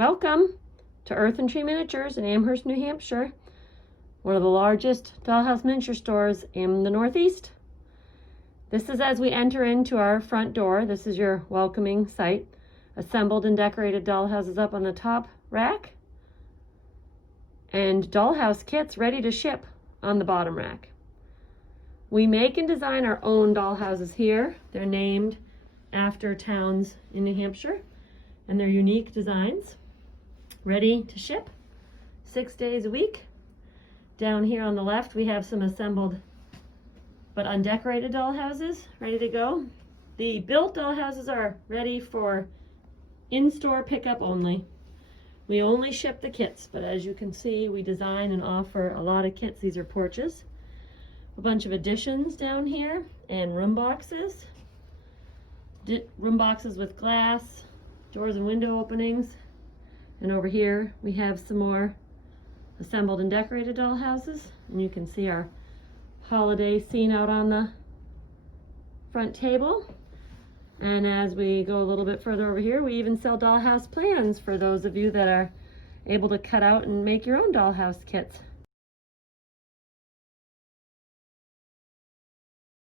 Welcome to Earth and Tree Miniatures in Amherst, New Hampshire, one of the largest dollhouse miniature stores in the Northeast. This is as we enter into our front door. This is your welcoming site. Assembled and decorated dollhouses up on the top rack, and dollhouse kits ready to ship on the bottom rack. We make and design our own dollhouses here. They're named after towns in New Hampshire, and they're unique designs, ready to ship 6 days a week. Down here on the left, we have some assembled but undecorated dollhouses ready to go. The built dollhouses are ready for in-store pickup only. We only ship the kits, but as you can see, we design and offer a lot of kits. These are porches, a bunch of additions down here, and room boxes. Room boxes with glass, doors and window openings. And over here, we have some more assembled and decorated dollhouses. And you can see our holiday scene out on the front table. And as we go a little bit further over here, we even sell dollhouse plans for those of you that are able to cut out and make your own dollhouse kits.